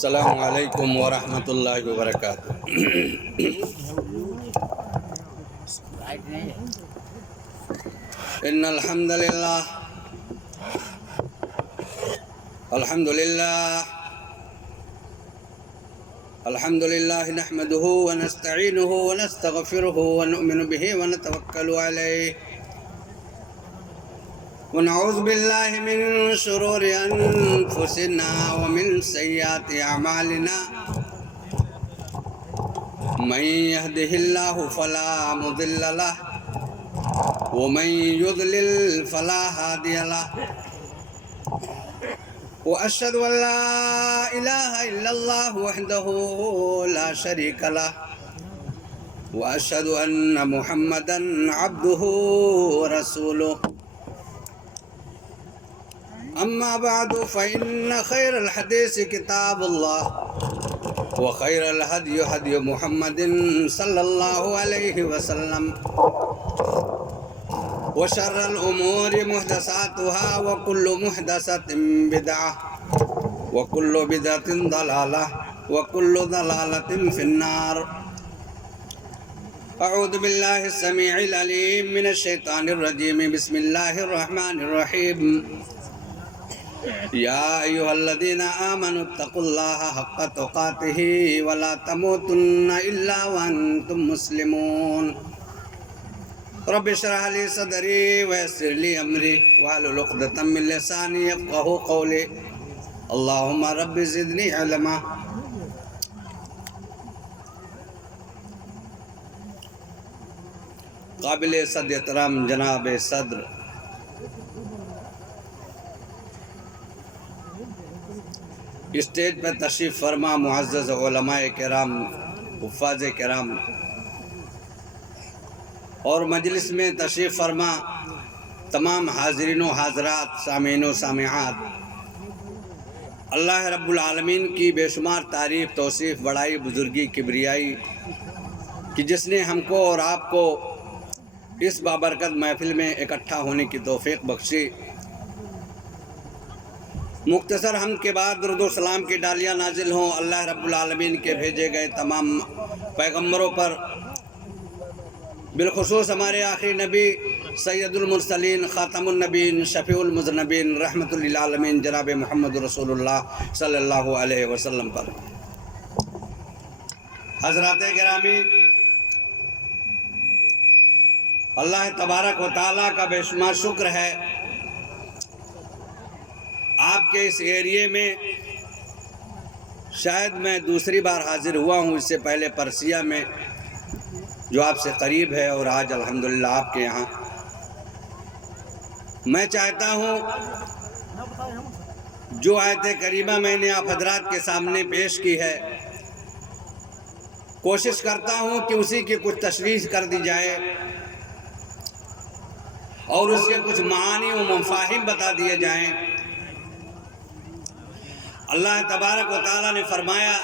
السلام علیکم ورحمۃ اللہ وبرکاتہ۔ ان الحمد للہ الحمد للہ نحمده ونستعینه ونستغفره ونؤمن به ونتوکل علیہ ونعوذ باللہ من شرور انفسنا ومن سیئات اعمالنا من يهده الله فلا مضل له ومن يضلل فلا هادي له واشهد ان لا اله الا الله وحده لا شريك له واشهد ان محمدا عبده ورسوله اما بعد فان خير الحديث كتاب الله وخير الهدي هدي محمد صلى الله عليه وسلم وشر الأمور محدثاتها وكل محدثة بدعة وكل بدعة ضلالة وكل ضلالة في النار. أعوذ بالله السميع العليم من الشيطان الرجيم. بسم الله الرحمن الرحيم. يا أيها الذين آمنوا اتقوا الله حق تقاته ولا تموتن إلا وأنتم مسلمون. رب اشرح لي صدري ويسر لي أمري واحلل عقدة من لساني يفقهوا قولي. اللهم رب زدني علما. قابل صد احترام جناب صدر اسٹیج پر تشریف فرما معزز علماء کرام، حفاظ کرام، اور مجلس میں تشریف فرما تمام حاضرین و حاضرات، سامعین و سامعات، اللہ رب العالمین کی بے شمار تعریف، توصیف، بڑائی، بزرگی، کبریائی کہ جس نے ہم کو اور آپ کو اس بابرکت محفل میں اکٹھا ہونے کی توفیق بخشی۔ مختصر حمد کے بعد درود و سلام کی ڈالیاں نازل ہوں اللہ رب العالمین کے بھیجے گئے تمام پیغمبروں پر، بالخصوص ہمارے آخری نبی سید المرسلین، خاتم النبیین، شفیع المذنبین، رحمت للعالمین جناب محمد رسول اللہ صلی اللہ علیہ وسلم پر۔ حضرات گرامی، اللہ تبارک و تعالیٰ کا بے شمار شکر ہے، آپ کے اس ایریے میں شاید میں دوسری بار حاضر ہوا ہوں، اس سے پہلے پرسیہ میں جو آپ سے قریب ہے، اور آج الحمدللہ آپ کے یہاں۔ میں چاہتا ہوں جو آیت کریمہ میں نے آپ حضرات کے سامنے پیش کی ہے، کوشش کرتا ہوں کہ اسی کی کچھ تشریح کر دی جائے اور اس کے کچھ معانی و مفاہیم بتا دیے جائیں۔ اللہ تبارک و تعالیٰ نے فرمایا،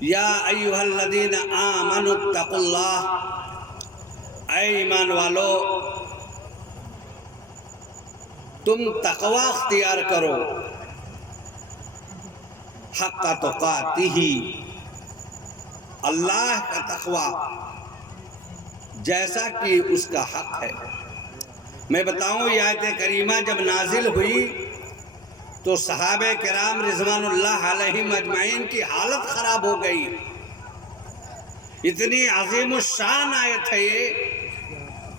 یا ایھا الذین آمنوا اتقوا اللہ، اے ایمان والو تم تقوی اختیار کرو، حق تقاتہ، اللہ کا تقوی جیسا کہ اس کا حق ہے۔ میں بتاؤں یہ آیت کریمہ جب نازل ہوئی تو صحابہ کرام رضوان اللہ علیہم اجمعین کی حالت خراب ہو گئی۔ اتنی عظیم الشان آیت ہے یہ،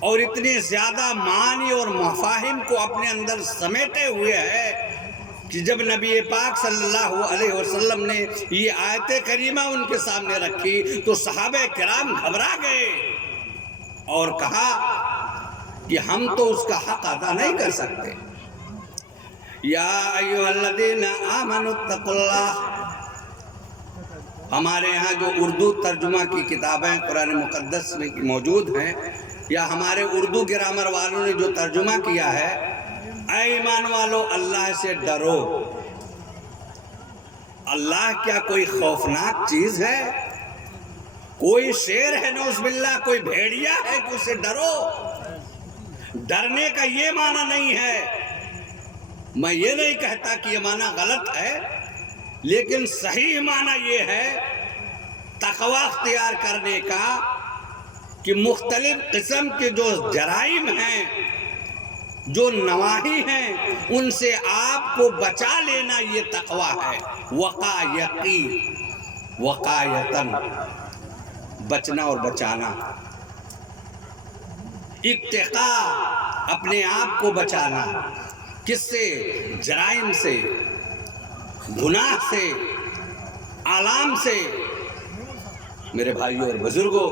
اور اتنی زیادہ معانی اور مفاہیم کو اپنے اندر سمیٹے ہوئے ہے کہ جب نبی پاک صلی اللہ علیہ وسلم نے یہ آیت کریمہ ان کے سامنے رکھی تو صحابہ کرام گھبرا گئے اور کہا کہ ہم تو اس کا حق ادا نہیں کر سکتے۔ یا ایھا الذین آمنوا اتقوا اللہ، ہمارے یہاں جو اردو ترجمہ کی کتابیں قرآن مقدس میں موجود ہیں، یا ہمارے اردو گرامر والوں نے جو ترجمہ کیا ہے، اے ایمان والو اللہ سے ڈرو۔ اللہ کیا کوئی خوفناک چیز ہے؟ کوئی شیر ہے نعوذ باللہ، کوئی بھیڑیا ہے کہ اسے ڈرو؟ ڈرنے کا یہ معنی نہیں ہے، میں یہ نہیں کہتا کہ یہ معنی غلط ہے، لیکن صحیح معنی یہ ہے تقوی اختیار کرنے کا کہ مختلف قسم کے جو جرائم ہیں، جو نواحی ہیں، ان سے آپ کو بچا لینا یہ تقوی ہے۔ وقایتی، وقایتن، بچنا اور بچانا، اتقا، اپنے آپ کو بچانا، کس سے؟ جرائم سے، گناہ سے، آلام سے۔ میرے بھائیوں اور بزرگوں،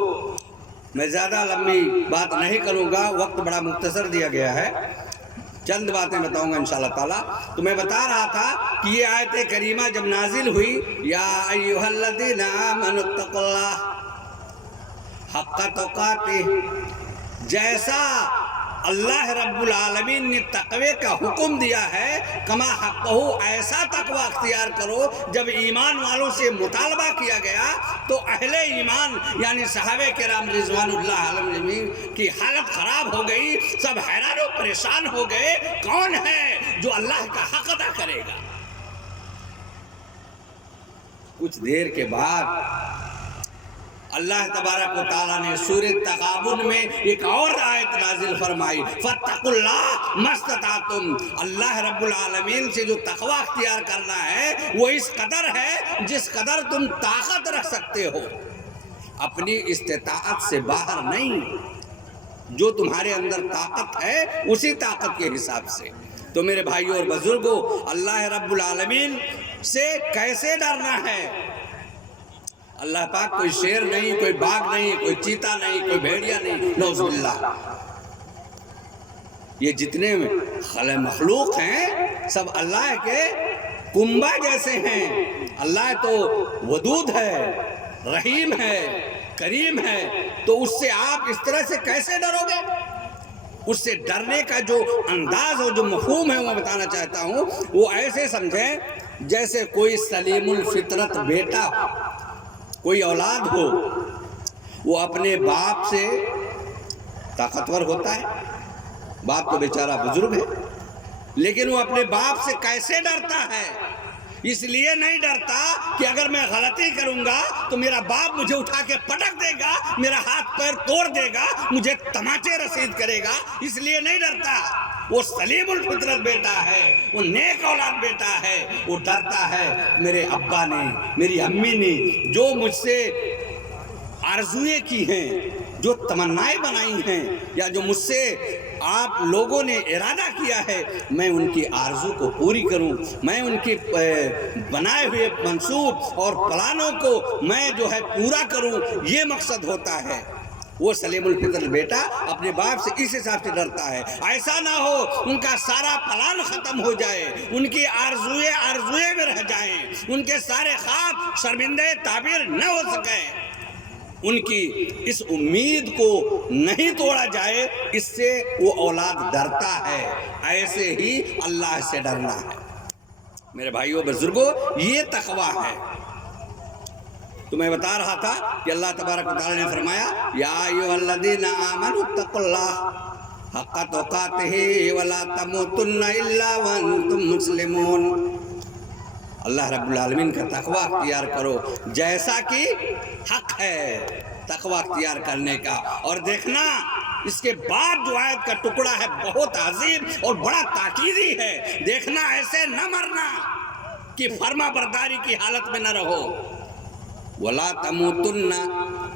میں زیادہ لمبی بات نہیں کروں گا، وقت بڑا مختصر دیا گیا ہے، چند باتیں بتاؤں گا انشاءاللہ تعالیٰ۔ تو میں بتا رہا تھا کہ یہ آیت کریمہ جب نازل ہوئی، یا ایھا الذین آمنوا اتقوا اللہ حق تقاتہ، جیسا اللہ رب العالمین نے تقوی کا حکم دیا ہے، کما حقہ، ایسا تقوی اختیار کرو۔ جب ایمان والوں سے مطالبہ کیا گیا تو اہل ایمان یعنی صحابہ کرام رضوان اللہ علیہم کی حالت خراب ہو گئی، سب حیران و پریشان ہو گئے، کون ہے جو اللہ کا حق ادا کرے گا؟ کچھ دیر کے بعد اللہ تبارک و تعالیٰ نے سورۃ تغابن میں ایک اور آیت نازل فرمائی، فاتقوا اللہ ما استطعتم۔ اللہ رب العالمین سے جو تقوی اختیار کرنا ہے وہ اس قدر ہے جس قدر تم طاقت رکھ سکتے ہو، اپنی استطاعت سے باہر نہیں، جو تمہارے اندر طاقت ہے اسی طاقت کے حساب سے۔ تو میرے بھائیوں اور بزرگوں، اللہ رب العالمین سے کیسے ڈرنا ہے؟ اللہ پاک کوئی شیر نہیں، کوئی باغ نہیں، کوئی چیتا نہیں، کوئی بھیڑیا نہیں، نعوذ باللہ۔ یہ جتنے خلق مخلوق ہیں سب اللہ کے کنبہ جیسے ہیں۔ اللہ تو ودود ہے، رحیم ہے، کریم ہے، تو اس سے آپ اس طرح سے کیسے ڈرو گے؟ اس سے ڈرنے کا جو انداز اور جو مفہوم ہے وہ میں بتانا چاہتا ہوں، وہ ایسے سمجھیں جیسے کوئی سلیم الفطرت بیٹا ہو، کوئی اولاد ہو، وہ اپنے باپ سے طاقتور ہوتا ہے، باپ تو بیچارہ بزرگ ہے، لیکن وہ اپنے باپ سے کیسے ڈرتا ہے؟ اس لیے نہیں ڈرتا کہ اگر میں غلطی کروں گا تو میرا باپ مجھے اٹھا کے پٹک دے گا، میرا ہاتھ پیر توڑ دے گا، مجھے تماچے رسید کرے گا، اس لیے نہیں ڈرتا۔ وہ سلیم الفطرت بیٹا ہے، وہ نیک اولاد بیٹا ہے، وہ ڈرتا ہے میرے ابا نے، میری امی نے جو مجھ سے آرزویں کی ہیں، جو تمنائیں بنائی ہیں، یا جو مجھ سے آپ لوگوں نے ارادہ کیا ہے، میں ان کی آرزو کو پوری کروں، میں ان کے بنائے ہوئے منصوب اور پلانوں کو میں جو ہے پورا کروں، یہ مقصد ہوتا ہے۔ وہ سلیم الفطر بیٹا اپنے باپ سے اس حساب سے ڈرتا ہے، ایسا نہ ہو ان کا سارا پلان ختم ہو جائے، ان کی آرزویں میں رہ جائیں، ان کے سارے خواب شرمندہ تعبیر نہ ہو سکیں، ان کی اس امید کو نہیں توڑا جائے، اس سے وہ اولاد ڈرتا ہے۔ ایسے ہی اللہ سے ڈرنا ہے۔ میرے بھائیوں بزرگوں، یہ تقوی ہے۔ تو میں بتا رہا تھا کہ اللہ تبارک و تعالی نے فرمایا، یا ایھا الذین آمنوا اتقوا اللہ حق تقاتہ ولا تموتن الا وانتم مسلمون۔ اللہ رب العالمین کا تقوی اختیار کرو جیسا کہ حق ہے تقوی اختیار کرنے کا۔ اور دیکھنا اس کے بعد جو آیت کا ٹکڑا ہے بہت عظیم اور بڑا تاکیدی ہے، دیکھنا ایسے نہ مرنا کہ فرما برداری کی حالت میں نہ رہو، وَلَا تَمُوتُنَّ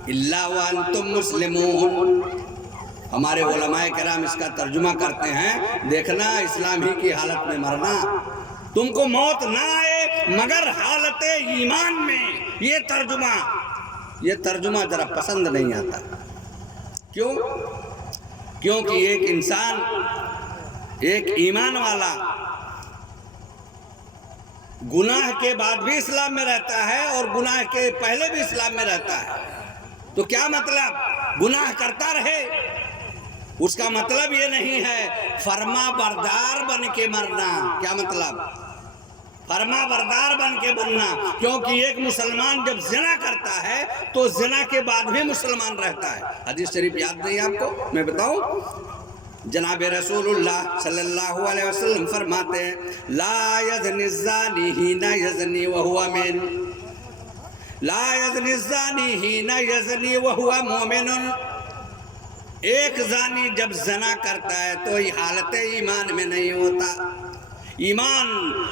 إِلَّا وَأَنْتُمْ مُسْلِمُونَ۔ ہمارے علماء کرام اس کا ترجمہ کرتے ہیں، دیکھنا اسلام ہی کی حالت میں مرنا، تم کو موت نہ آئے مگر حالت ایمان میں۔ یہ ترجمہ ذرا پسند نہیں آتا۔ کیوں؟ کیونکہ ایک انسان، ایک ایمان والا گناہ کے بعد بھی اسلام میں رہتا ہے اور گناہ کے پہلے بھی اسلام میں رہتا ہے، تو کیا مطلب گناہ کرتا رہے؟ اس کا مطلب یہ نہیں ہے فرما بردار بن کے مرنا۔ کیا مطلب؟ فرما بردار بن کے بننا، کیونکہ ایک مسلمان جب زنا کرتا ہے تو زنا کے بعد بھی مسلمان رہتا ہے۔ حدیث شریف یاد نہیں آپ کو؟ میں بتاؤں، جناب رسول اللہ صلی اللہ علیہ وسلم فرماتے ہیں لا یزنی الزانی حین یزنی وہو مومن، لا یزنی الزانی حین یزنی وہو مومن، ایک زانی جب زنا کرتا ہے تو یہ حالت ایمان میں نہیں ہوتا، ایمان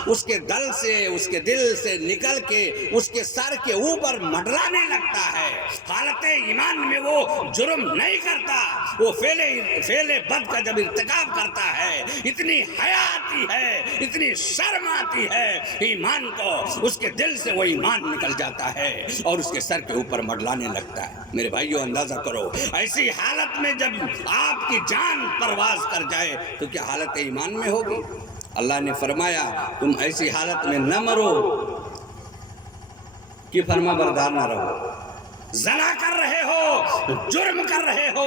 اس کے دل سے، اس کے دل سے نکل کے اس کے سر کے اوپر منڈلانے لگتا ہے، حالت ایمان میں وہ جرم نہیں کرتا، وہ فعل بد کا جب ارتکاب کرتا ہے اتنی حیا آتی ہے، اتنی شرم آتی ہے ایمان کو، اس کے دل سے وہ ایمان نکل جاتا ہے اور اس کے سر کے اوپر منڈلانے لگتا ہے۔ میرے بھائیو اندازہ کرو ایسی حالت میں جب آپ کی جان پرواز کر جائے تو کیا حالت ایمان میں ہوگی؟ اللہ نے فرمایا تم ایسی حالت میں نہ مرو کہ فرما بردار نہ رہو، زنا کر رہے ہو، جرم کر رہے ہو،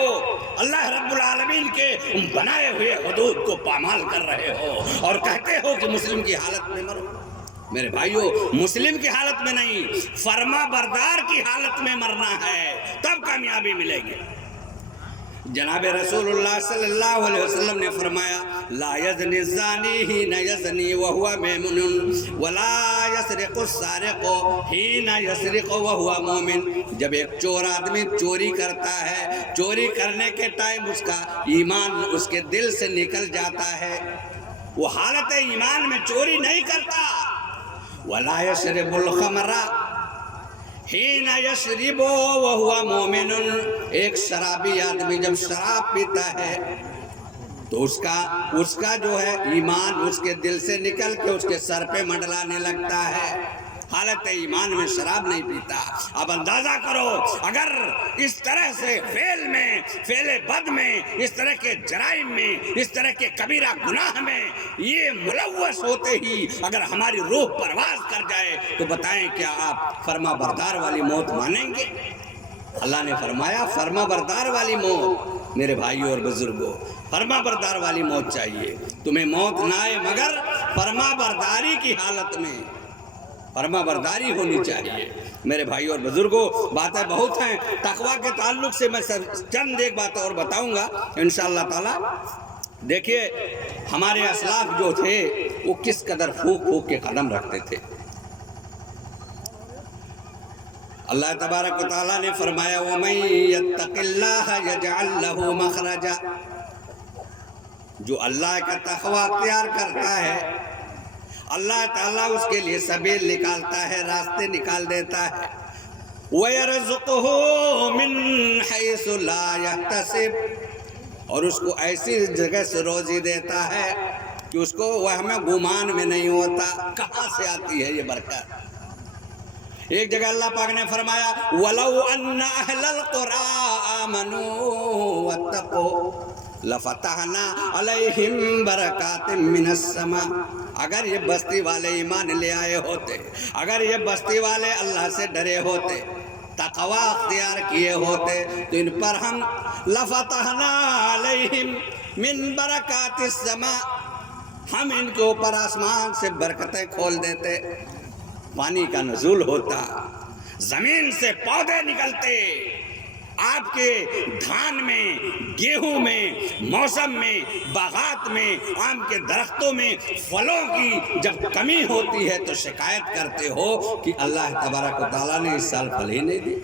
اللہ رب العالمین کے بنائے ہوئے حدود کو پامال کر رہے ہو اور کہتے ہو کہ مسلم کی حالت میں مرو۔ میرے بھائیو مسلم کی حالت میں نہیں، فرما بردار کی حالت میں مرنا ہے، تب کامیابی ملے گی۔ جناب رسول اللہ صلی اللہ علیہ وسلم نے فرمایا لا یزنی الزانی حین یزنی وہو مومن ولا یسرق السارق حین یسرق وہو مومن، جب ایک چور آدمی چوری کرتا ہے، چوری کرنے کے ٹائم اس کا ایمان اس کے دل سے نکل جاتا ہے، وہ حالت ایمان میں چوری نہیں کرتا، ولا یشرب الخمر حین یشرب وہو مومن، ایک شرابی آدمی جب شراب پیتا ہے تو اس کا جو ہے ایمان اس کے دل سے نکل کے اس کے سر پہ منڈلانے لگتا ہے، حالت ایمان میں شراب نہیں پیتا۔ اب اندازہ کرو اگر اس طرح سے فعل بد میں، اس طرح کے جرائم میں، اس طرح کے کبیرہ گناہ میں یہ ملوث ہوتے ہی اگر ہماری روح پرواز کر جائے تو بتائیں کیا آپ فرما بردار والی موت مانیں گے؟ اللہ نے فرمایا فرما بردار والی موت۔ میرے بھائیوں اور بزرگوں فرما بردار والی موت چاہیے، تمہیں موت نہ آئے مگر فرما برداری کی حالت میں، فرما برداری ہونی چاہیے۔ میرے بھائیوں اور بزرگوں باتیں بہت ہیں، تقویٰ کے تعلق سے میں چند ایک بات اور بتاؤں گا انشاءاللہ تعالی۔ دیکھیے ہمارے اسلاف جو تھے وہ کس قدر پھونک پھونک کے قدم رکھتے تھے۔ اللہ تبارک و تعالیٰ نے فرمایا وَمَن يَتَّقِ اللَّهَ يَجْعَلْ لَهُ مَخْرَجًا، جو اللہ کا تقویٰ اختیار کرتا ہے اللہ تعالیٰ اس کے لیے سبیل نکالتا ہے، راستے نکال دیتا ہے۔ وَيَرْزُقُهُ مِنْ حَيْثُ لَا يَحْتَسِبُ، اور اس کو ایسی جگہ سے روزی دیتا ہے کہ اس کو وہ ہمیں گمان میں نہیں ہوتا کہاں سے آتی ہے یہ برکت۔ ایک جگہ اللہ پاک نے فرمایا وَلَوْ أَنَّ أَهْلَ الْقُرَىٰ آمَنُوا وَاتَّقُوا لَفَتَحْنَا عَلَيْهِمْ بَرَكَاتٍ مِّنَ السَّمَاءِ، اگر یہ بستی والے ایمان لے آئے ہوتے، اگر یہ بستی والے اللہ سے ڈرے ہوتے، تقوی اختیار کیے ہوتے تو ان پر ہم لَفَتَحْنَا عَلَيْهِمْ مِن بَرَكَاتِ السَّمَاءِ، ہم ان کے اوپر آسمان سے برکتیں کھول دیتے، پانی کا نزول ہوتا، زمین سے پودے نکلتے، آپ کے دھان میں، گیہوں میں، موسم میں، باغات میں، آم کے درختوں میں پھلوں کی جب کمی ہوتی ہے تو شکایت کرتے ہو کہ اللہ تبارک و تعالیٰ نے اس سال پھل ہی نہیں دی،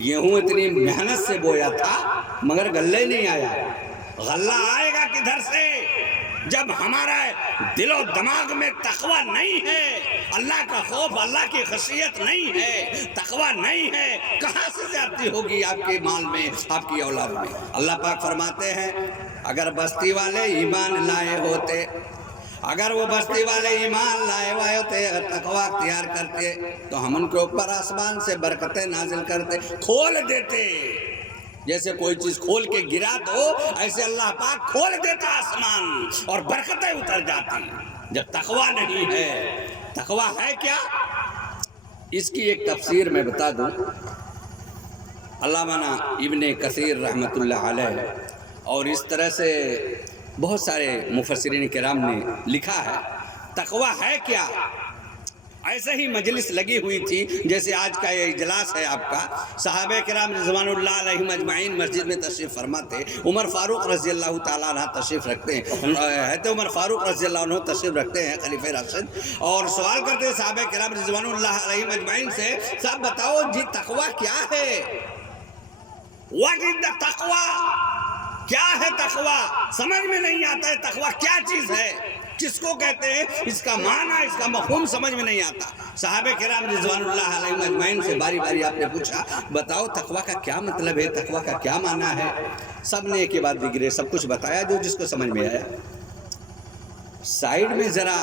گیہوں اتنی محنت سے بویا تھا مگر غلہ ہی نہیں آیا۔ غلہ آئے گا کدھر سے جب ہمارا دل و دماغ میں تقوی نہیں ہے، اللہ کا خوف، اللہ کی خشیت نہیں ہے، تقوی نہیں ہے، کہاں سے زیادتی ہوگی آپ کے مال میں، آپ کی اولاد میں؟ اللہ پاک فرماتے ہیں اگر بستی والے ایمان لائے ہوتے، اگر وہ بستی والے ایمان لائے ہوئے ہوتے، اگر تقوی اختیار کرتے تو ہم ان کے اوپر آسمان سے برکتیں نازل کرتے، کھول دیتے، جیسے کوئی چیز کھول کے گرا تو ایسے اللہ پاک کھول دیتا آسمان اور برکتیں اتر جاتی۔ جب تقوی نہیں ہے، تقوی ہے کیا؟ اس کی ایک تفسیر میں بتا دوں، علامہ ابن کثیر رحمۃ اللہ علیہ اور اس طرح سے بہت سارے مفسرین کرام نے لکھا ہے تقوی ہے کیا؟ ایسے ہی مجلس لگی ہوئی تھی جیسے آج کا یہ اجلاس ہے آپ کا. صحابہ کرام رضوان اللہ علیہم اجمعین مسجد میں تشریف فرما تھے. عمر فاروق رضی اللہ تعالیٰ عنہ تشریف رکھتے ہیں. حضرت عمر فاروق رضی اللہ عنہ تشریف رکھتے ہیں خلیفہ راشد، اور سوال کرتے ہیں صحابہ کرام رضوان اللہ علیہم اجمعین سے، صاحب بتاؤ جی تقویٰ کیا ہے؟ واٹ از دا تقویٰ؟ کیا ہے تقویٰ؟ سمجھ میں نہیں آتا ہے تقویٰ کیا چیز ہے، کس کو کہتے ہیں، اس کا معنی اس کا مفہوم سمجھ میں نہیں آتا. صحابہ کرام رضوان اللہ علیہم اجمعین سے باری باری آپ نے پوچھا بتاؤ تقویٰ کا کیا مطلب ہے، تقویٰ کا کیا معنی ہے. سب نے ایک کے بعد دیگرے سب کچھ بتایا جو جس کو سمجھ میں آیا. سائیڈ میں ذرا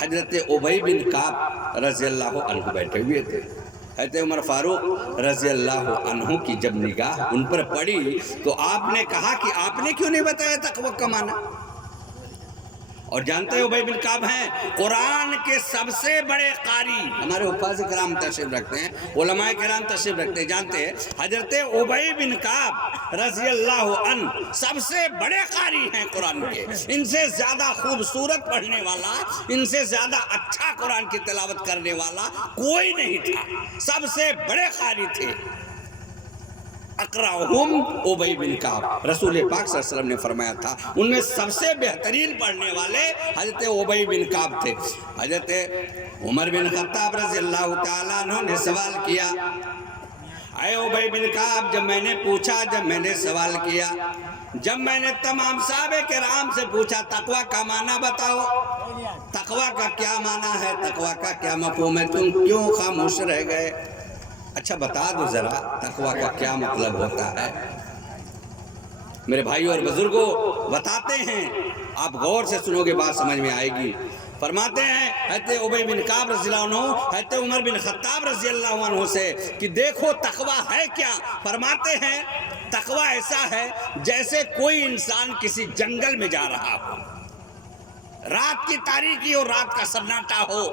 حضرت ابی بن کعب رضی اللہ عنہ بیٹھے ہوئے تھے. حضرت عمر فاروق رضی اللہ عنہ کی جب نگاہ ان پر پڑی تو آپ نے کہا کہ آپ نے کیوں نہیں بتایا تقویٰ کا معنی؟ اور جانتے ہو ابی بن کعب ہیں قرآن کے سب سے بڑے قاری، ہمارے حفاظ کرام تشریف رکھتے ہیں، علماء کرام تشریف رکھتے ہیں. جانتے ہیں حضرت ابی بن کعب رضی اللہ عنہ سب سے بڑے قاری ہیں قرآن کے. ان سے زیادہ خوبصورت پڑھنے والا، ان سے زیادہ اچھا قرآن کی تلاوت کرنے والا کوئی نہیں تھا. سب سے بڑے قاری تھے. اقرأہم ابی بن کعب، رسول پاک صلی اللہ علیہ وسلم نے فرمایا تھا ان میں سب سے بہترین پڑھنے والے حضرت ابی بن کعب تھے. حضرت عمر بن خطاب رضی اللہ تعالیٰ عنہ نے سوال کیا، اے ابی بن کعب جب میں نے پوچھا، جب میں نے سوال کیا، جب میں نے تمام صحابہ کرام سے پوچھا تقویٰ کا معنی بتاؤ، تقویٰ کا کیا معنی ہے، تقویٰ کا کیا مفہوم ہے، تم کیوں خاموش رہ گئے؟ اچھا بتا دو ذرا تقویٰ کا کیا مطلب ہوتا ہے. میرے بھائیوں اور بزرگوں بتاتے ہیں، آپ غور سے سنو گے بات سمجھ میں آئے گی. فرماتے ہیں حضرت ابی بن کعب رضی اللہ عنہ حضرت عمر بن خطاب رضی اللہ عنہ سے کہ دیکھو تقویٰ ہے کیا. فرماتے ہیں تقویٰ ایسا ہے جیسے کوئی انسان کسی جنگل میں جا رہا ہو، رات کی تاریکی اور رات کا سناٹا ہو،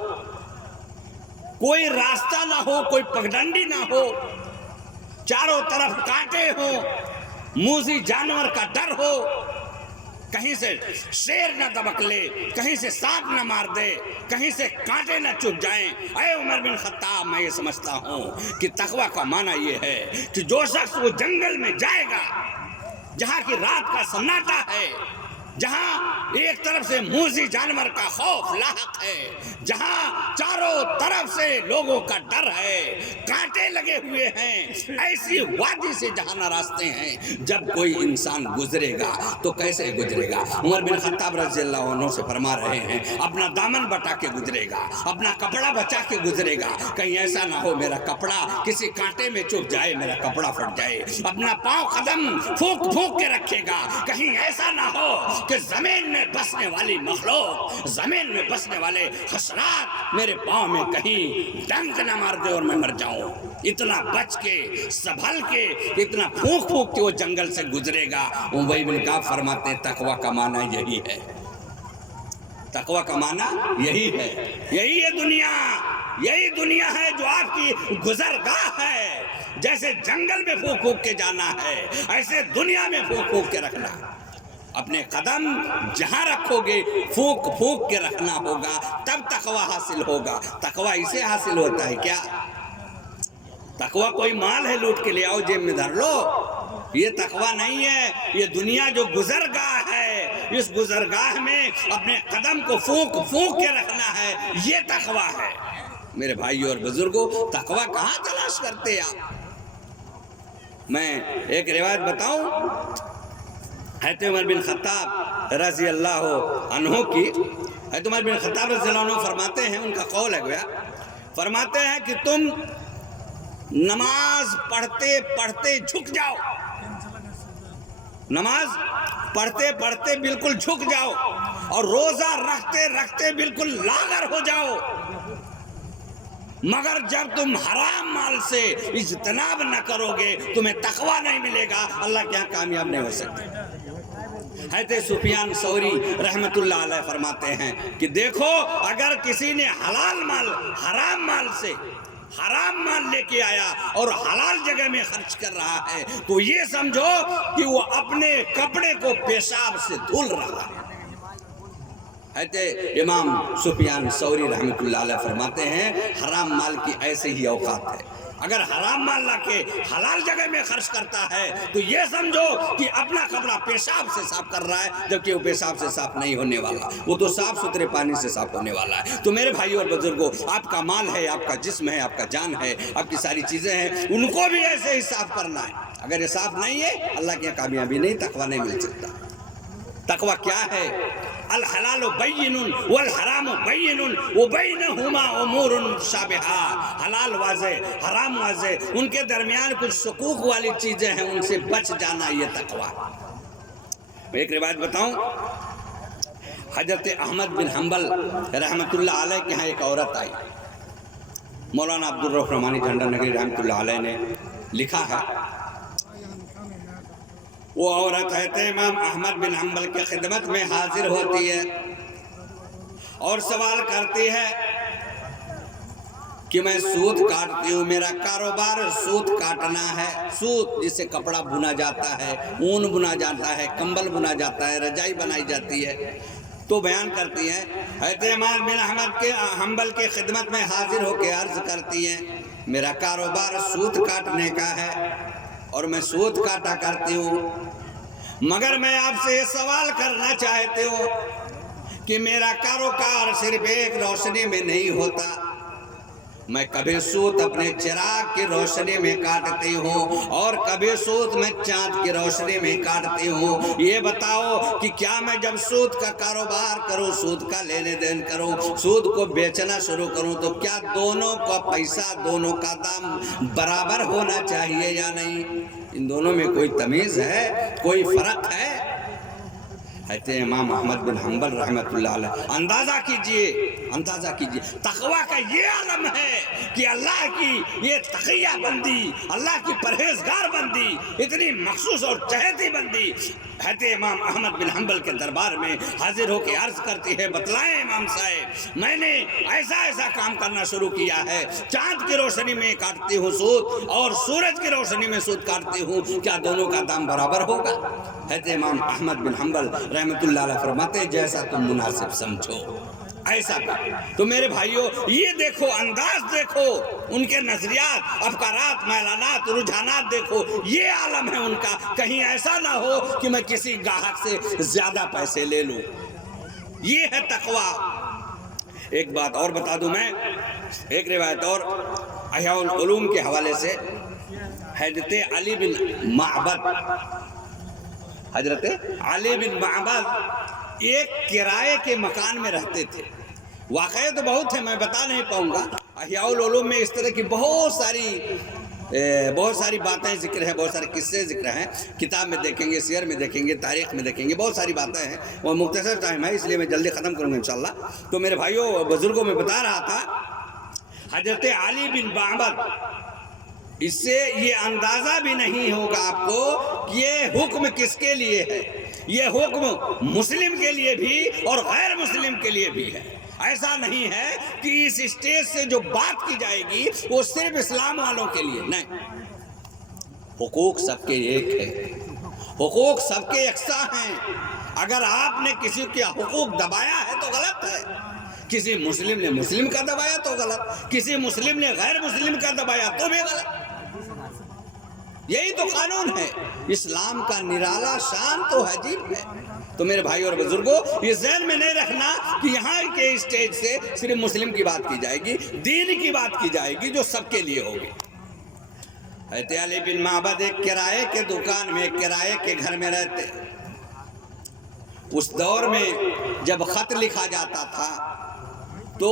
کوئی راستہ نہ ہو، کوئی پگڈنڈی نہ ہو، چاروں طرف کانٹے ہو، موذی جانور کا ڈر ہو، کہیں سے شیر نہ دبک لے، کہیں سے سانپ نہ مار دے، کہیں سے کانٹے نہ چبھ جائیں. اے عمر بن خطاب میں یہ سمجھتا ہوں کہ تقویٰ کا معنی یہ ہے کہ جو شخص وہ جنگل میں جائے گا جہاں کی رات کا سناٹا ہے، جہاں ایک طرف سے موذی جانور کا خوف لاحق ہے، جہاں چاروں طرف سے لوگوں کا ڈر ہے، کانٹے لگے ہوئے ہیں، ایسی وادی سے جہاں نہ راستے ہیں، جب کوئی انسان گزرے گا تو کیسے گزرے گا؟ عمر بن خطاب رضی اللہ عنہ سے فرما رہے ہیں اپنا دامن بٹا کے گزرے گا، اپنا کپڑا بچا کے گزرے گا، کہیں ایسا نہ ہو میرا کپڑا کسی کانٹے میں چبھ جائے، میرا کپڑا پھٹ جائے. اپنا پاؤں قدم پھونک پھونک کے رکھے گا، کہیں ایسا نہ ہو کہ زمین میں بسنے والی مخلوق، زمین میں بسنے والے حشرات میرے پاؤں میں کہیں ڈنک نہ مار دے اور میں مر جاؤں. اتنا بچ کے سنبھل کے اتنا پھونک پھونک کے وہ جنگل سے گزرے گا. ابی بن کعب فرماتے ہیں تقویٰ کا معنی یہی ہے، تقویٰ کا معنی یہی ہے. یہی ہے دنیا، یہی دنیا ہے جو آپ کی گزرگاہ ہے. جیسے جنگل میں پھونک پھونک کے جانا ہے، ایسے دنیا میں پھونک پھونک کے رکھنا. اپنے قدم جہاں رکھو گے پھونک پھونک کے رکھنا ہوگا، تب تقویٰ حاصل ہوگا. تقویٰ اسے حاصل ہوتا ہے کیا؟ تقویٰ کوئی مال ہے لوٹ کے لے آؤ جیب میں دھر لو، یہ تقویٰ نہیں ہے. یہ دنیا جو گزرگاہ ہے، اس گزرگاہ میں اپنے قدم کو پھونک پھونک کے رکھنا ہے، یہ تقویٰ ہے. میرے بھائیوں اور بزرگوں تقویٰ کہاں تلاش کرتے آپ؟ میں ایک روایت بتاؤں حضرت عمر بن خطاب رضی اللہ عنہ کی. حضرت عمر بن خطاب رضی اللہ عنہ فرماتے ہیں، ان کا قول ہے گویا، فرماتے ہیں کہ تم نماز پڑھتے پڑھتے جھک جاؤ، نماز پڑھتے پڑھتے بالکل جھک جاؤ، اور روزہ رکھتے رکھتے بالکل لاغر ہو جاؤ، مگر جب تم حرام مال سے اجتناب نہ کرو گے تمہیں تقویٰ نہیں ملے گا، اللہ کے یہاں کامیاب نہیں ہو سکتے. حضرت سفیان ثوری رحمت اللہ علیہ فرماتے ہیں کہ دیکھو اگر کسی نے حلال مال حرام مال سے حرام مال لے کے آیا اور حلال جگہ میں خرچ کر رہا ہے تو یہ سمجھو کہ وہ اپنے کپڑے کو پیشاب سے دھل رہا ہے. حضرت امام سفیان ثوری رحمۃ اللہ علیہ فرماتے ہیں حرام مال کی ایسے ہی اوقات ہے، اگر حرام مال لا کے حلال جگہ میں خرچ کرتا ہے تو یہ سمجھو کہ اپنا کپڑا پیشاب سے صاف کر رہا ہے، جبکہ وہ پیشاب سے صاف نہیں ہونے والا، وہ تو صاف ستھرے پانی سے صاف ہونے والا ہے۔ تو میرے بھائیوں اور بزرگوں، آپ کا مال ہے، آپ کا جسم ہے، آپ کا جان ہے، آپ کی ساری چیزیں ہیں، ان کو بھی ایسے ہی صاف کرنا ہے۔ اگر یہ صاف نہیں ہے، اللہ کی کامیابی نہیں، تقویٰ نہیں مل سکتا۔ تقویٰ کیا ہے؟ الحلال بین والحرام بین وبینہما امور مشابہات، حلال واضح، حرام واضح، ان کے درمیان کچھ شکوک والی چیزیں ہیں، ان سے بچ جانا، یہ تقویٰ۔ میں ایک روایت بتاؤں، حضرت احمد بن حنبل رحمۃ اللہ علیہ کے ہاں ایک عورت آئی، مولانا عبدالرؤف رحمانی جھنڈا نگری رحمۃ اللہ علیہ نے لکھا ہے، وہ عورت ہے امام احمد بن حنبل کی خدمت میں حاضر ہوتی ہے اور سوال کرتی ہے کہ میں سوت کاٹتی ہوں، میرا کاروبار سوت کاٹنا ہے، سوت جس سے کپڑا بنا جاتا ہے، اون بنا جاتا ہے، کمبل بنا جاتا ہے، رجائی بنائی جاتی ہے۔ تو بیان کرتی ہیں حضرت امام بن احمد کے حنبل کی خدمت میں حاضر ہو کے عرض کرتی ہیں میرا کاروبار سوت کاٹنے کا ہے اور میں سوت کاٹا کرتی ہوں، مگر میں آپ سے یہ سوال کرنا چاہتی ہوں کہ میرا کاروبار صرف ایک روشنی میں نہیں ہوتا، میں کبھی سوت اپنے چراغ کی روشنی میں کاٹتی ہوں اور کبھی سوت میں چاند کی روشنی میں کاٹتی ہوں۔ یہ بتاؤ کہ کیا میں جب سوت کا کاروبار کروں، سوت کا لینے دین کروں، سوت کو بیچنا شروع کروں، تو کیا دونوں کا پیسہ، دونوں کا دام برابر ہونا چاہیے یا نہیں؟ ان دونوں میں کوئی تمیز ہے، کوئی فرق ہے؟ حضرت امام احمد بن حنبل رحمۃ اللہ علیہ اندازہ کیجئے تقویٰ کا یہ عالم ہے کہ اللہ کی یہ تقیہ بندی، اللہ کی پرہیزگار بندی، اتنی مخصوص اور چہیتی بندی حضرت امام احمد بن حنبل کے دربار میں حاضر ہو کے عرض کرتی ہے بتلائیں امام صاحب، میں نے ایسا کام کرنا شروع کیا ہے، چاند کی روشنی میں کاٹتی ہوں سوت اور سورج کی روشنی میں سوت کاٹتی ہوں، کیا دونوں کا دام برابر ہوگا؟ حضرت امام احمد بن حنبل رحمۃ اللہ علیہ فرماتے ہیں جیسا تم مناسب سمجھو ایسا بھی۔ تو میرے بھائیوں، یہ دیکھو، انداز دیکھو، ان کے نظریات، افکارات، میلانات، رجحانات دیکھو، یہ عالم ہے ان کا۔ کہیں ایسا نہ ہو کہ میں کسی گاہک سے زیادہ پیسے لے لوں، یہ ہے تقویٰ۔ ایک بات اور بتا دوں میں، ایک روایت اور احیاء العلوم کے حوالے سے، حضرت علی بن معبد ایک کرائے کے مکان میں رہتے تھے۔ واقعے تو بہت ہیں، میں بتا نہیں پاؤں گا۔ احیاء العلوم میں اس طرح کی بہت ساری باتیں ذکر ہیں، بہت سارے قصے ذکر ہیں، کتاب میں دیکھیں گے، سیر میں دیکھیں گے، تاریخ میں دیکھیں گے، بہت ساری باتیں ہیں۔ وہ مختصر ٹائم ہے، اس لیے میں جلدی ختم کروں گا انشاءاللہ۔ تو میرے بھائیوں بزرگوں میں بتا رہا تھا، حضرت علی بن معبد، اس سے یہ اندازہ بھی نہیں ہوگا آپ کو کہ یہ حکم کس کے لیے ہے۔ یہ حکم مسلم کے لیے بھی اور غیر مسلم کے لیے بھی ہے۔ ایسا نہیں ہے کہ اس اسٹیج سے جو بات کی جائے گی وہ صرف اسلام والوں کے لیے نہیں، حقوق سب کے ایک ہے، حقوق سب کے یکساں ہیں۔ اگر آپ نے کسی کا حقوق دبایا ہے تو غلط ہے، کسی مسلم نے مسلم کا دبایا تو غلط، کسی مسلم نے غیر مسلم کا دبایا تو بھی غلط۔ یہی تو قانون ہے، اسلام کا نرالا شان تو عجیب ہے۔ تو میرے بھائی اور بزرگوں، یہ ذہن میں نہیں رکھنا کہ یہاں کے اسٹیج سے صرف مسلم کی بات کی جائے گی، دین کی بات کی جائے گی جو سب کے لیے ہوگی۔ حضرت علی بن معبد ایک کرائے کے دکان میں، ایک کرائے کے گھر میں رہتے۔ اس دور میں جب خط لکھا جاتا تھا تو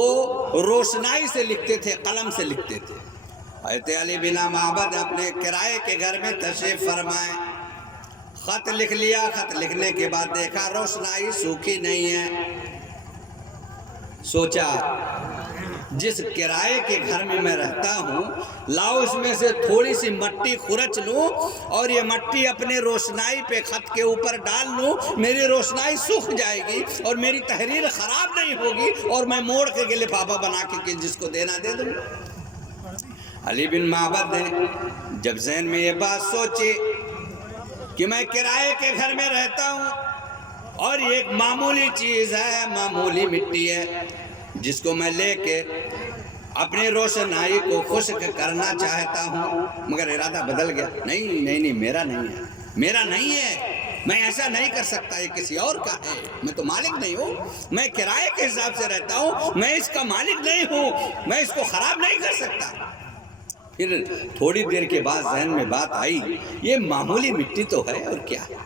روشنائی سے لکھتے تھے، قلم سے لکھتے تھے۔ حضرت علی بن معبد اپنے کرائے کے گھر میں تشریف فرمائے، خط لکھ لیا۔ خط لکھنے کے بعد دیکھا روشنائی سوکھی نہیں ہے۔ سوچا جس کرائے کے گھر میں میں رہتا ہوں، لاؤ اس میں سے تھوڑی سی مٹی خرچ لوں اور یہ مٹی اپنے روشنائی پہ خط کے اوپر ڈال لوں، میری روشنائی سوکھ جائے گی اور میری تحریر خراب نہیں ہوگی اور میں موڑ کے لفافہ بنا کے جس کو دینا دے دوں۔ علی بن معبد نے جب ذہن میں یہ بات سوچی کہ میں کرائے کے گھر میں رہتا ہوں اور یہ ایک معمولی چیز ہے، معمولی مٹی ہے، جس کو میں لے کے اپنی روشنائی کو خشک کرنا چاہتا ہوں، مگر ارادہ بدل گیا، نہیں میرا نہیں ہے، میرا نہیں ہے، میں ایسا نہیں کر سکتا، یہ کسی اور کا ہے، میں تو مالک نہیں ہوں، میں کرائے کے حساب سے رہتا ہوں، میں اس کا مالک نہیں ہوں، میں اس کو خراب نہیں کر سکتا۔ پھر تھوڑی دیر کے بعد ذہن میں بات آئی، یہ معمولی مٹی تو ہے، اور کیا ہے،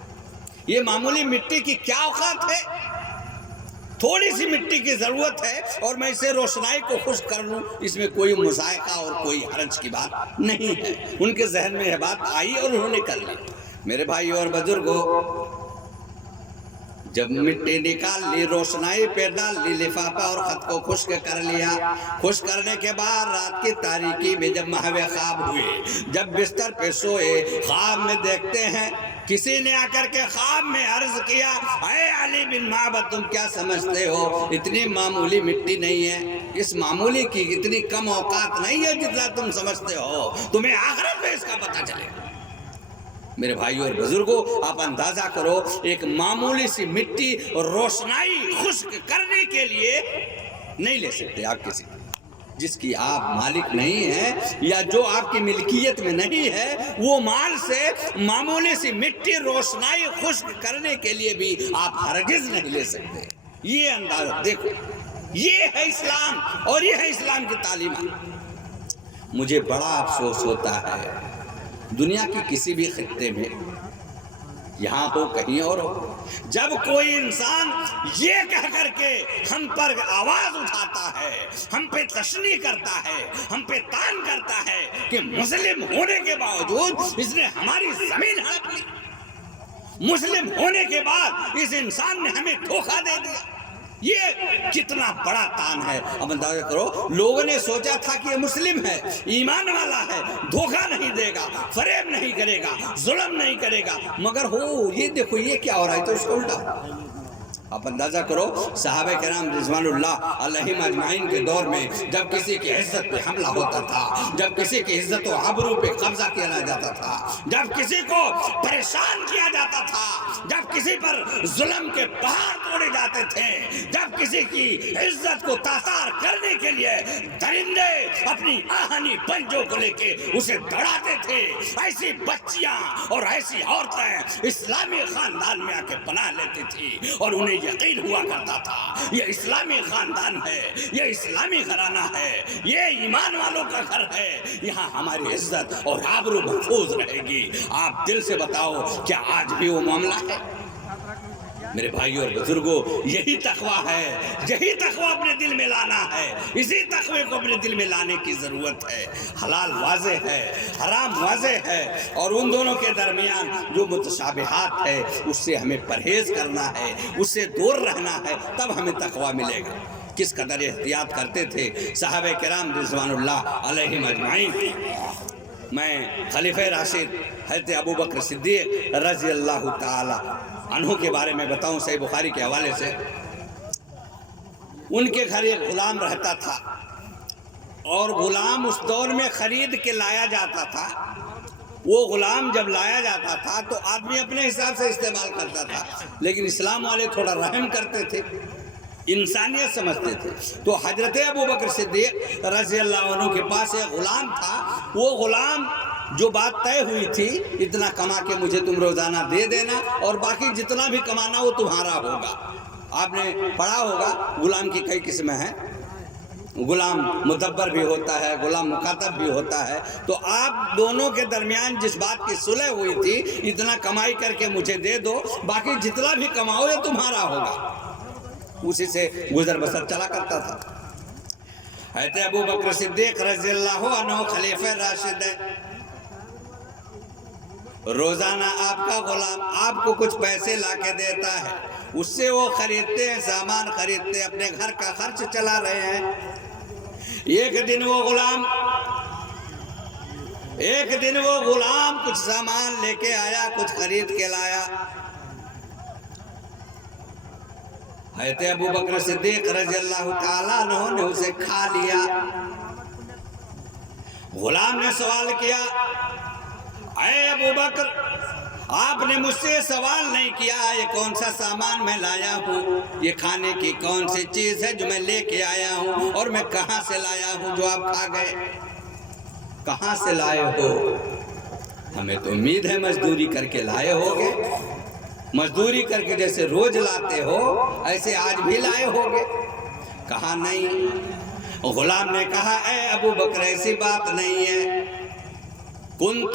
یہ معمولی مٹی کی کیا اوقات ہے، تھوڑی سی مٹی کی ضرورت ہے اور میں اسے روشنائی کو خشک کر لوں، اس میں کوئی مذائقہ اور کوئی حرج کی بات نہیں ہے۔ ان کے ذہن میں یہ بات آئی اور انہوں نے کر لی۔ میرے بھائی اور بزرگوں، جب مٹی نکال لی، روشنائی پہ ڈال لی، لفافہ اور خط کو خشک کر لیا، خشک کرنے کے بعد رات کی تاریکی میں جب محو خواب ہوئے، جب بستر پہ سوئے، خواب میں دیکھتے ہیں کسی نے آ کر کے خواب میں عرض کیا، اے علی بن معبد تم کیا سمجھتے ہو، اتنی معمولی مٹی نہیں ہے، اس معمولی کی اتنی کم اوقات نہیں ہے جتنا تم سمجھتے ہو، تمہیں آخرت میں اس کا پتہ چلے گا۔ میرے بھائیوں اور بزرگوں، آپ اندازہ کرو، ایک معمولی سی مٹی روشنائی خشک کرنے کے لیے نہیں لے سکتے آپ کسی، جس کی آپ مالک نہیں ہیں یا جو آپ کی ملکیت میں نہیں ہے، وہ مال سے معمولی سی مٹی روشنائی خشک کرنے کے لیے بھی آپ ہرگز نہیں لے سکتے۔ یہ اندازہ دیکھو، یہ ہے اسلام اور یہ ہے اسلام کی تعلیمات۔ مجھے بڑا افسوس ہوتا ہے دنیا کی کسی بھی خطے میں، یہاں ہو کہیں اور ہو، جب کوئی انسان یہ کہہ کر کے ہم پر آواز اٹھاتا ہے، ہم پہ تشنیع کرتا ہے، ہم پہ تان کرتا ہے کہ مسلم ہونے کے باوجود اس نے ہماری زمین ہڑپ لی، مسلم ہونے کے بعد اس انسان نے ہمیں دھوکہ دے دیا، یہ کتنا بڑا تان ہے۔ اب اندازہ کرو، لوگوں نے سوچا تھا کہ یہ مسلم ہے، ایمان والا ہے، دھوکہ نہیں دے گا، فریب نہیں کرے گا، ظلم نہیں کرے گا، مگر یہ دیکھو یہ کیا ہو رہا ہے، تو اس کو الٹا۔ آپ اندازہ کرو، صحابہ کرام رضوان اللہ علیہم اجمعین کے دور میں جب کسی کی عزت پہ حملہ ہوتا تھا، جب کسی کی عزت و آبرو پہ قبضہ کیا جاتا تھا، جب کسی کو پریشان کیا جاتا تھا، جب کسی پر ظلم کے پہاڑ توڑے جاتے تھے، جب کسی کی عزت کو تاثار کرنے کے لیے درندے اپنی آہنی پنجوں کو لے کے اسے دڑاتے تھے، ایسی بچیاں اور ایسی عورتیں اسلامی خاندان میں آ کے پناہ لیتی تھی اور انہیں یقین ہوا کرتا تھا یہ اسلامی خاندان ہے، یہ اسلامی گھرانہ ہے، یہ ایمان والوں کا گھر ہے، یہاں ہماری عزت اور آبرو محفوظ رہے گی۔ آپ دل سے بتاؤ، کیا آج بھی وہ معاملہ ہے؟ میرے بھائیوں اور بزرگوں، یہی تقویٰ ہے، یہی تقویٰ اپنے دل میں لانا ہے، اسی تقوی کو اپنے دل میں لانے کی ضرورت ہے۔ حلال واضح ہے، حرام واضح ہے، اور ان دونوں کے درمیان جو متشابہات ہے اس سے ہمیں پرہیز کرنا ہے، اس سے دور رہنا ہے، تب ہمیں تقویٰ ملے گا۔ کس قدر احتیاط کرتے تھے صحابہ کرام رضوان اللہ علیہم اجمعین۔ میں خلیفہ راشد حضرت ابوبکر صدیق رضی اللہ تعالی عنہ کے بارے میں بتاؤں، صحیح بخاری کے حوالے سے، ان کے گھر ایک غلام رہتا تھا، اور غلام اس دور میں خرید کے لایا جاتا تھا۔ وہ غلام جب لایا جاتا تھا تو آدمی اپنے حساب سے استعمال کرتا تھا، لیکن اسلام والے تھوڑا رحم کرتے تھے، انسانیت سمجھتے تھے، تو حضرت ابوبکر صدیق رضی اللہ عنہ کے پاس ایک غلام تھا۔ وہ غلام جو بات طے ہوئی تھی، اتنا کما کے مجھے تم روزانہ دے دینا اور باقی جتنا بھی کمانا وہ تمہارا ہوگا۔ آپ نے پڑھا ہوگا غلام کی کئی قسمیں ہیں، غلام مدبر بھی ہوتا ہے، غلام مکاتب بھی ہوتا ہے، تو آپ دونوں کے درمیان جس بات کی صلح ہوئی تھی، اتنا کمائی کر کے مجھے دے دو، باقی جتنا بھی کماؤ یہ تمہارا ہوگا، اسی سے گزر بسر چلا کرتا تھا۔ حضرت ابوبکر صدیق رضی اللہ عنہ خلیفہ راشد ہے، روزانہ آپ کا غلام آپ کو کچھ پیسے لا کے دیتا ہے، اس سے وہ خریدتے ہیں، سامان خریدتے، اپنے گھر کا خرچ چلا رہے ہیں۔ ایک دن وہ غلام کچھ سامان لے کے آیا، کچھ خرید کے لایا۔ حضرت ابوبکر صدیق رضی اللہ تعالیٰ عنہ نے اسے کھا لیا۔ غلام نے سوال کیا، اے ابوبکر، آپ نے مجھ سے سوال نہیں کیا یہ کون سا سامان میں لایا ہوں، یہ کھانے کی کون سی چیز ہے جو میں لے کے آیا ہوں، اور میں کہاں سے لایا ہوں جو آپ کھا گئے، کہاں سے لائے ہو؟ ہمیں تو امید ہے مزدوری کر کے لائے ہوگے، مزدوری کر کے جیسے روز لاتے ہو ایسے آج بھی لائے ہوگے۔ کہا نہیں۔ غلام نے کہا اے ابو بکر ایسی بات نہیں ہے، کن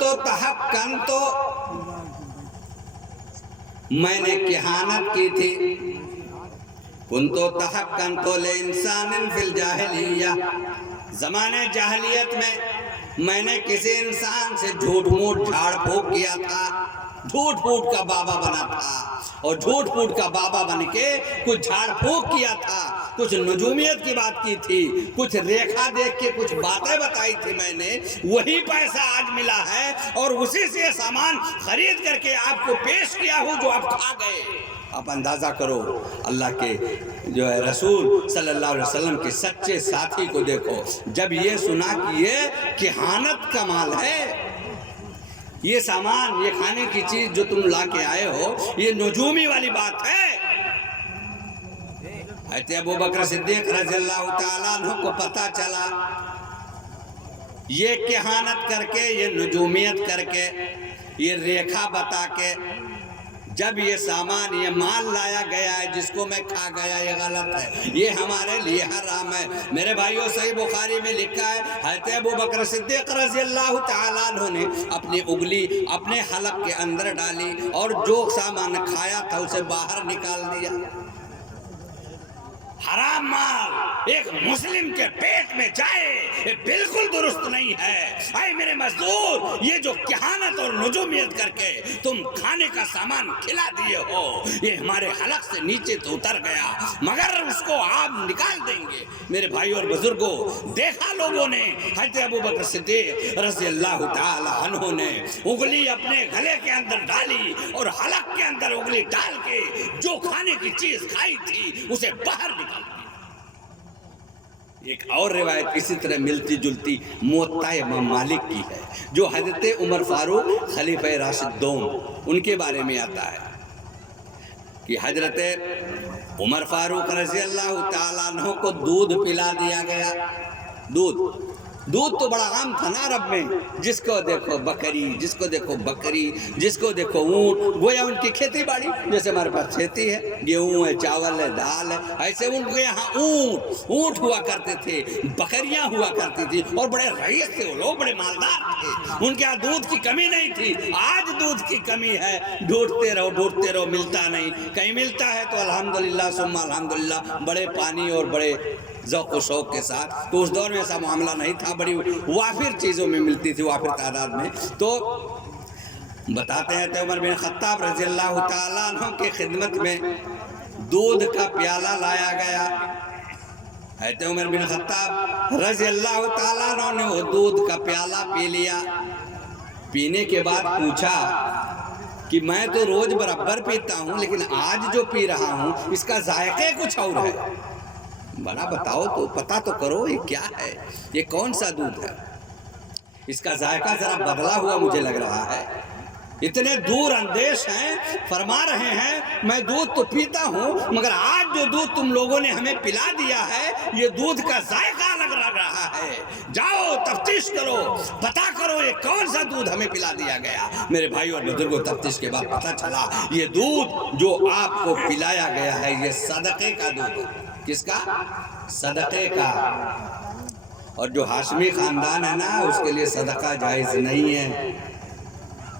تو تحقن تو میں نے کہانت کی تھی، کن تو تحقن تو لے انسان فی الجاہلیہ، زمانے جاہلیت میں نے کسی انسان سے جھوٹ موٹ جھاڑ پھونک کیا تھا، جھوٹ پھوٹ کا بابا بنا تھا، اور جھوٹ پھوٹ کا بابا بن کے کچھ جھاڑ پھونک کیا تھا، کچھ نجومیت کی بات کی تھی، کچھ ریکھا دیکھ کے کچھ باتیں بتائی تھی میں نے، وہی پیسہ آج ملا ہے اور اسی سے سامان خرید کر کے آپ کو پیش کیا ہوں جو آپ کھا گئے۔ آپ اندازہ کرو اللہ کے جو ہے رسول صلی اللہ علیہ وسلم کے سچے ساتھی کو دیکھو، جب یہ سنا کہ یہ کہانت کا مال ہے، یہ سامان، یہ کھانے کی چیز جو تم لا کے آئے ہو یہ نجومی والی بات ہے۔ حضرت ابو بکر صدیق رضی اللہ تعالیٰ عنہ کو پتہ چلا یہ کہانت کر کے، یہ نجومیت کر کے، یہ ریکھا بتا کے جب یہ سامان، یہ مال لایا گیا ہے جس کو میں کھا گیا، یہ غلط ہے، یہ ہمارے لیے حرام ہے۔ میرے بھائیوں صحیح بخاری میں لکھا ہے حضرت ابو بکر صدیق رضی اللہ تعالیٰ عنہ نے اپنی انگلی اپنے حلق کے اندر ڈالی اور جو سامان کھایا تھا اسے باہر نکال دیا۔ حرام مال ایک مسلم کے پیٹ میں جائے یہ بالکل درست نہیں ہے۔ اے میرے مزدور، یہ جو کہانت اور نجومیت کر کے تم کھانے کا سامان کھلا دیے ہو یہ ہمارے حلق سے نیچے تو اتر گیا مگر اس کو آپ نکال دیں گے۔ میرے بھائیوں اور بزرگوں، دیکھا لوگوں نے حضرت ابو بکر صدیق رضی اللہ تعالی عنہ نے انگلی اپنے گلے کے اندر ڈالی اور حلق کے اندر انگلی ڈال کے جو کھانے کی چیز کھائی تھی اسے باہر نکال۔ ایک اور روایت اسی طرح ملتی جلتی موطا امام مالک کی ہے جو حضرت عمر فاروق خلیفہ راشد دوم ان کے بارے میں آتا ہے کہ حضرت عمر فاروق رضی اللہ تعالیٰ عنہ کو دودھ پلا دیا گیا۔ دودھ تو بڑا عام تھا نا عرب میں، جس کو دیکھو بکری، جس کو دیکھو بکری، جس کو دیکھو اونٹ، گویا ان کی کھیتی باڑی جیسے ہمارے پاس کھیتی ہے، گیہوں ہے، چاول ہے، دال ہے، ایسے ان کو یہاں اونٹ ہوا کرتے تھے، بکریاں ہوا کرتی تھی اور بڑے رئیس تھے وہ لوگ، بڑے مالدار تھے، ان کے یہاں دودھ کی کمی نہیں تھی۔ آج دودھ کی کمی ہے، ڈھونڈتے رہو ملتا نہیں، کہیں ملتا ہے تو الحمدللہ ثم الحمدللہ بڑے پانی اور بڑے ذوق و شوق کے ساتھ، تو اس دور میں ایسا معاملہ نہیں تھا، بڑی وافر چیزوں میں ملتی تھی، وافر تعداد میں۔ تو بتاتے ہیں عمر بن خطاب رضی اللہ تعالیٰ عنہ کے خدمت میں دودھ کا پیالہ لایا گیا۔ حضرت عمر بن خطاب رضی اللہ تعالیٰ عنہ نے وہ دودھ کا پیالہ پی لیا، پینے کے بعد پوچھا کہ میں تو روز برابر پیتا ہوں لیکن آج جو پی رہا ہوں اس کا ذائقہ کچھ اور ہے، بنا بتاؤ تو پتہ تو کرو یہ کیا ہے، یہ کون سا دودھ ہے، اس کا ذائقہ ذرا بدلا ہوا مجھے لگ رہا ہے۔ اتنے دور اندیش ہیں، فرما رہے ہیں میں دودھ تو پیتا ہوں مگر آج جو دودھ تم لوگوں نے ہمیں پلا دیا ہے یہ دودھ کا ذائقہ الگ لگ رہا ہے، جاؤ تفتیش کرو، پتہ کرو یہ کون سا دودھ ہمیں پلا دیا گیا۔ میرے بھائیوں اور بزرگوں، تفتیش کے بعد پتہ چلا یہ دودھ جو آپ کو پلایا گیا ہے یہ صدقے کا دودھ ہے۔ کس کا؟ صدقے کا۔ اور جو ہاشمی خاندان ہے نا اس کے لیے صدقہ جائز نہیں ہے،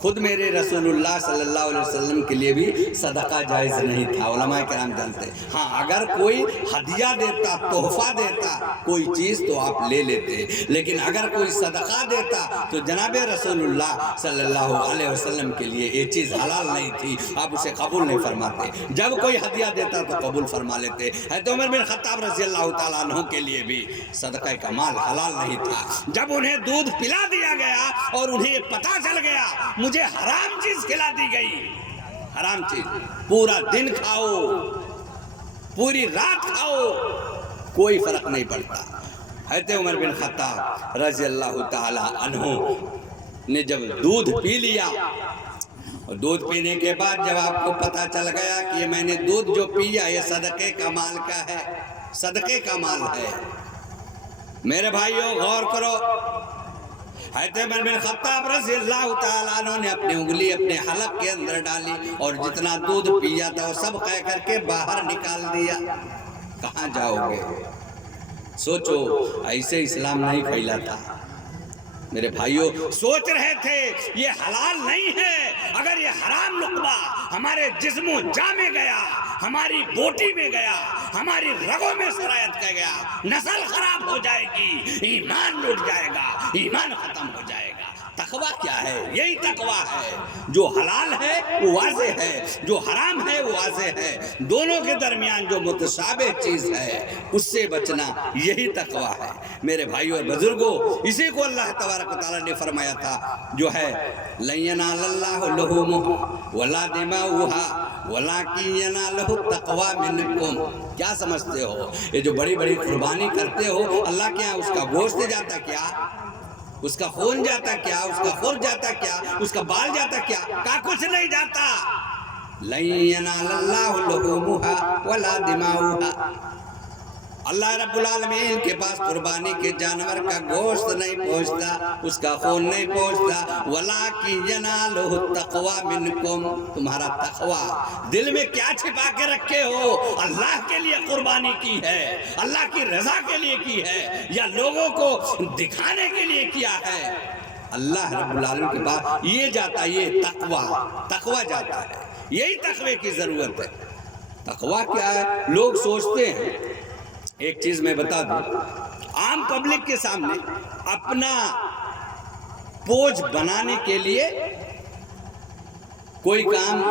خود میرے رسول اللہ صلی اللہ علیہ وسلم کے لیے بھی صدقہ جائز نہیں تھا، علماء کرام جانتے۔ ہاں اگر کوئی ہدیہ دیتا، تحفہ دیتا کوئی چیز تو آپ لے لیتے، لیکن اگر کوئی صدقہ دیتا تو جناب رسول اللہ صلی اللہ علیہ وسلم کے لیے یہ چیز حلال نہیں تھی، آپ اسے قبول نہیں فرماتے۔ جب کوئی ہدیہ دیتا تو قبول فرما لیتے۔ حضرت عمر بن خطاب رضی اللہ تعالیٰ عنہ کے لیے بھی صدقہ کا مال حلال نہیں تھا۔ جب انہیں دودھ پلا دیا گیا اور انہیں پتہ چل گیا مجھے حرام چیز کھلا دی گئی، حرام چیز، پورا دن کھاؤ، پوری رات کھاؤ، کوئی فرق نہیں پڑتا۔ حضرت عمر بن خطاب رضی اللہ تعالی عنہ نے جب دودھ پی لیا، اور دودھ پینے کے بعد جب آپ کو پتہ چل گیا کہ یہ میں نے دودھ جو پیا یہ صدقے کا مال کا ہے، صدقے کا مال ہے، میرے بھائیوں غور کرو، حضرت عمر بن خطاب رضی اللہ تعالیٰ عنہ نے اپنی انگلی اپنے حلق کے اندر ڈالی اور جتنا دودھ پیا تھا وہ سب قے کر کے باہر نکال دیا۔ کہاں جاؤ گے؟ سوچو، ایسے اسلام نہیں پھیلا تھا۔ میرے بھائیوں سوچ رہے تھے یہ حلال نہیں ہے، اگر یہ حرام لقمہ ہمارے جسم و جاں میں گیا، ہماری بوٹی میں گیا، ہماری رگوں میں سرایت کر گیا، نسل خراب ہو جائے گی، ایمان لوٹ جائے گا، ایمان ختم ہو جائے گا۔ تقویٰ کیا ہے؟ یہی تقویٰ ہے، جو حلال ہے وہ واضح ہے، جو حرام ہے وہ واضح ہے، دونوں کے درمیان جو متشابہ چیز ہے اس سے بچنا، یہی تقویٰ ہے۔ میرے بھائیوں اور بزرگوں، اسی کو اللہ تبارک و تعالیٰ نے فرمایا تھا، جو ہے لَن يَنَالَ اللَّهُ لُحُومُهَا وَلَا دِمَاؤُهَا وَلَكِن يَنَالُهُ التَّقْوَىٰ مِنكُمْ۔ کیا سمجھتے ہو؟ یہ جو بڑی بڑی قربانی کرتے ہو، اللہ کے ہاں اس کا گوشت جاتا کیا؟ اس کا خون جاتا کیا؟ اس کا خور جاتا کیا؟ اس کا بال جاتا کیا؟ کا کچھ نہیں جاتا۔ لَن يَنَالَ اللَّهُ لُحُومُهَا وَلَا دِمَاؤُهَا۔ اللہ رب العالمین کے پاس قربانی کے جانور کا گوشت نہیں پہنچتا، اس کا خون نہیں پہنچتا، وَلَٰكِن يَنَالُهُ التَّقْوَىٰ مِنكُمْ۔ تمہارا تقویٰ دل میں کیا چھپا کے رکھے ہو؟ اللہ کے لیے قربانی کی ہے، اللہ کی رضا کے لیے کی ہے، یا لوگوں کو دکھانے کے لیے کیا ہے؟ اللہ رب العالمین کے پاس یہ جاتا، یہ تقویٰ جاتا ہے، یہی تقوی کی ضرورت ہے۔ تقویٰ کیا ہے؟ لوگ سوچتے ہیں، ایک چیز میں بتا دوں، عام پبلک کے سامنے اپنا پوچھ بنانے کے لیے کوئی کام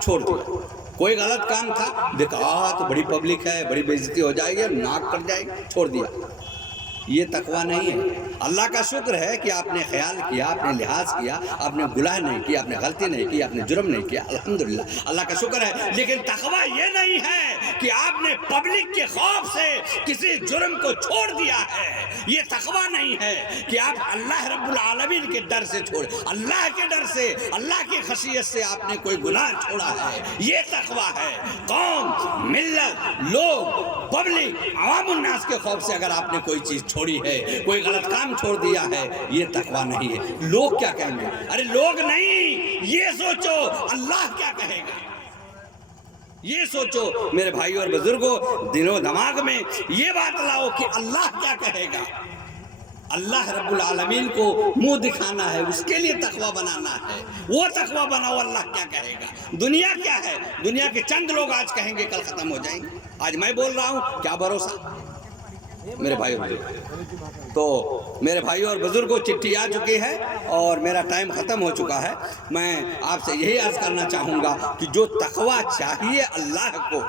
چھوڑ دیا، کوئی غلط کام تھا، دیکھا تو بڑی پبلک ہے، بڑی بے عزتی ہو جائے گی، ناک کٹ جائے گی، چھوڑ دیا۔ یہ تقویٰ نہیں ہے۔ اللہ کا شکر ہے کہ آپ نے خیال کیا، آپ نے لحاظ کیا، آپ نے گناہ نہیں کیا، آپ نے غلطی نہیں کی، آپ نے جرم نہیں کیا، الحمدللہ اللہ کا شکر ہے۔ لیکن تقویٰ یہ نہیں ہے کہ آپ نے پبلک کے خوف سے کسی جرم کو چھوڑ دیا ہے، یہ تقویٰ نہیں ہے کہ آپ اللہ رب العالمین کے ڈر سے چھوڑے، اللہ کے ڈر سے، اللہ کی خشیت سے آپ نے کوئی گناہ چھوڑا ہے، یہ تقویٰ ہے۔ قوم، ملت، لوگ، پبلک، عوام الناس کے خوف سے اگر آپ نے کوئی چیز چھوڑی ہے، کوئی غلط کام چھوڑ دیا ہے، یہ تقویٰ نہیں ہے۔ لوگ کیا کہیں گے؟ ارے لوگ نہیں، یہ سوچو اللہ کیا کہے گا، یہ سوچو میرے بھائیوں اور بزرگوں، دل و دماغ میں یہ بات لاؤ کہ اللہ کیا کہے گا۔ اللہ رب العالمین کو منہ دکھانا ہے، اس کے لیے تقویٰ بنانا ہے، وہ تقویٰ بناؤ، اللہ کیا کہے گا۔ دنیا کیا ہے؟ دنیا کے چند لوگ آج کہیں گے کل ختم ہو جائیں گے، آج میں بول رہا ہوں، کیا بھروسہ میرے بھائی اور بزرگ۔ تو میرے بھائیوں اور بزرگوں، چٹھی آ چکی ہے اور میرا ٹائم ختم ہو چکا ہے۔ میں آپ سے یہی عرض کرنا چاہوں گا کہ جو تقویٰ چاہیے اللہ کو،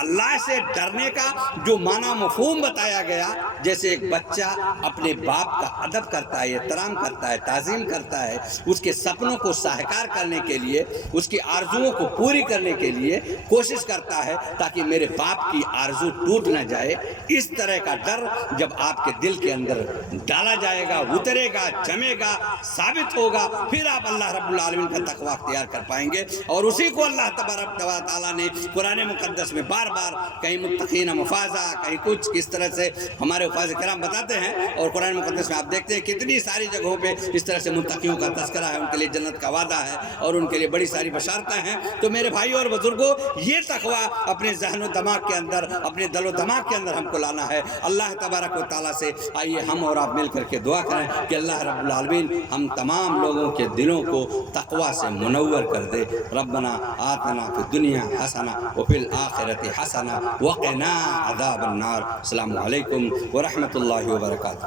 اللہ سے ڈرنے کا جو معنی مفہوم بتایا گیا، جیسے ایک بچہ اپنے باپ کا ادب کرتا ہے، احترام کرتا ہے، تعظیم کرتا ہے، اس کے سپنوں کو ساہکار کرنے کے لیے، اس کی آرزوؤں کو پوری کرنے کے لیے کوشش کرتا ہے تاکہ میرے باپ کی آرزو ٹوٹ نہ جائے، اس طرح کا ڈر جب آپ کے دل کے اندر ڈالا جائے گا، اترے گا، جمے گا، ثابت ہوگا، پھر آپ اللہ رب العالمین کا تقویٰ اختیار کر پائیں گے۔ اور اسی کو اللہ تبارک و تعالیٰ نے قرآن مقدس میں بار بار کہیں متقین مفازہ، کہیں کچھ کس طرح سے ہمارے حفاظ کرام بتاتے ہیں، اور قرآن مقدس میں آپ دیکھتے ہیں کتنی ساری جگہوں پہ اس طرح سے متقیوں کا تذکرہ ہے، ان کے لیے جنت کا وعدہ ہے اور ان کے لیے بڑی ساری بشارتیں ہیں۔ تو میرے بھائیوں اور بزرگوں، یہ تقویٰ اپنے ذہن و دماغ کے اندر، اپنے دل و دماغ کے اندر ہم کو لانا ہے۔ اللہ تبارک و تعالیٰ سے آئیے ہم اور آپ مل کر کے دعا کریں کہ اللہ رب العالمین ہم تمام لوگوں کے دلوں کو تقویٰ سے منور کر دے۔ ربنا آتنا فی الدنیا حسنہ وفی الآخرۃ حسنہ وقنا عذاب النار۔ السلام علیکم ورحمۃ اللہ وبرکاتہ۔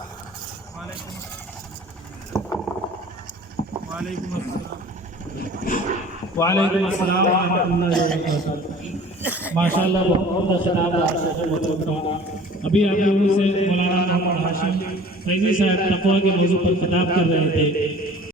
وعلیکم السلام ورحمۃ اللہ وبرکاتہ۔ ماشاء اللہ بہت خطاب ابھی آپ لوگوں سے مولانا محمد ہاشم فیضی صاحب تقویٰ کے موضوع پر خطاب کر رہے تھے۔